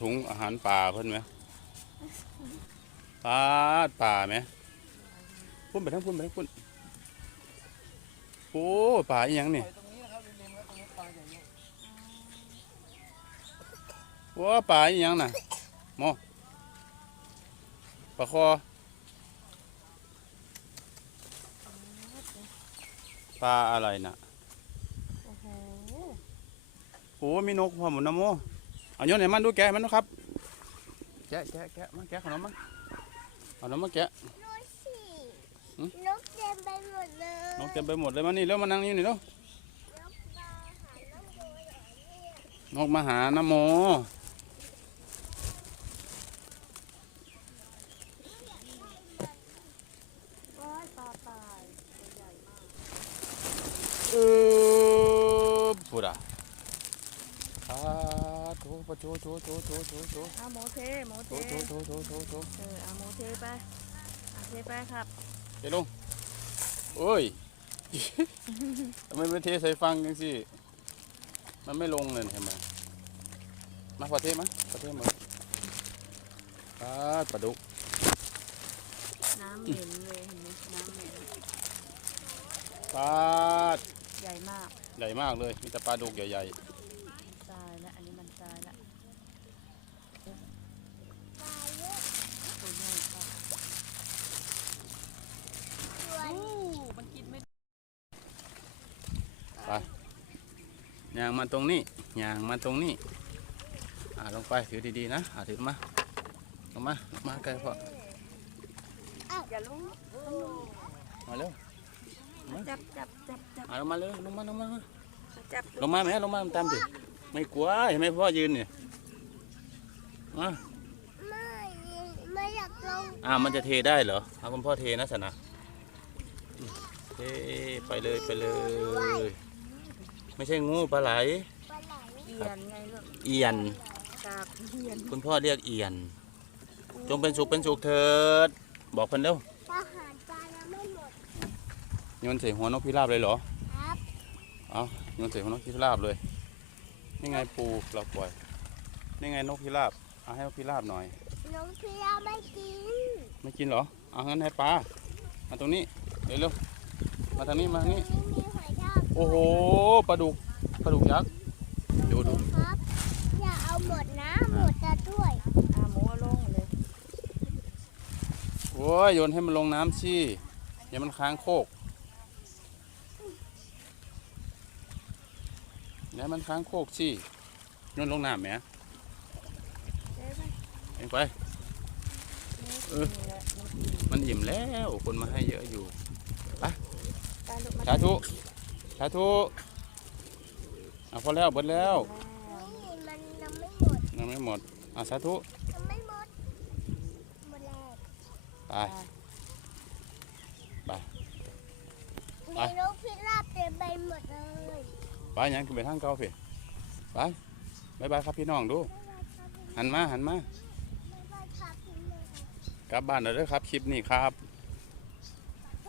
ถุงอาหารป่าเพิ่นไหมป่าไหมพุ่นไปทั้งพุ่นโอ้ป่าอีหยังนี่ว้าป่าอีหยังน่ะโมปลาคอปลาอะไรน่ะโอ้มีนกหัวหมุนนะโมเอาโยนไหนมันดูแกะมันนะครับแกะมาแกะขนมมาเอานมมาแกะนกเต็มไปหมดเลยนกเต็มไปหมดเลยมานี่แล้วมานั่งนี่นี่แล้วนกมาหานะโมพูดอ่ะโถปะโถโมเทเอาโมเทเอาโมเทไปเทไปครับเทลงโอ้ยทำไมไม่เทใส่ฟังกันสิมันไม่ลงเลยเห็นไหมมาพอเทมั้ยพอเทมั้ยปลาดุกน้ำเหม็นเลยเห็นไหมน้ำเหม็นปลาใหญ่มากเลยมีแต่ปลาดุกใหญ่ตายแล้วอันนี้มันตายแล้วมันกินไม่ไปย่างมาตรงนี้ลงไปถือดีๆนะถือมาลงมาใกล้พ่ออย่าลงมาเร็วจับลงมาเร็วลงมาจับลงมาแม่ลงมาตามดิไม่กลัวเห็นไหมพ่อยืนเนี่ยไม่อยากลงมันจะเทได้เหรอเอาคุณพ่อเทนะสนะเทไปเลยไม่ใช่งูปลาไหลเอียนไงลูกเอียนคุณพ่อเรียกเอียนจงเป็นสุขเถิดบอกเพิ่นเร็วอาหารปลายังไม่หมดโยนใส่หัวนกพิราบเลยเหรอครับโยนใส่หัวนกพิราบเลยนี่ไงปูเราปล่อยนี่ไงนกพิราบให้นกพิราบหน่อยนกพิราบไม่กินเหรองั้นให้ปลามาตรงนี้เร็วมาทางนี้มานี่โอ้โหปลาดุกยักษ์ดูครับอย่าเอาหมดนะหมดจะด้วยหมูลงเลยโอ้ยโยนให้มันลงน้ำสิอย่ามันค้างโคกอย่ามันค้างโคกสิโยนลงน้ำไหมเองไปมันอิ่มแล้วคนมาให้เยอะอยู่ไปสาธุพอแล้วเบิดแล้วมันยังไม่หมดสาธุยังไม่หมดแล้วไปนกพิราบเต็มไปหมดเลยไปยังขึ้นไปทางเก่าสิไปบ๊ายบายครับพี่น้องดูหันมากลับบ้านเลยครับคลิปนี้ครับ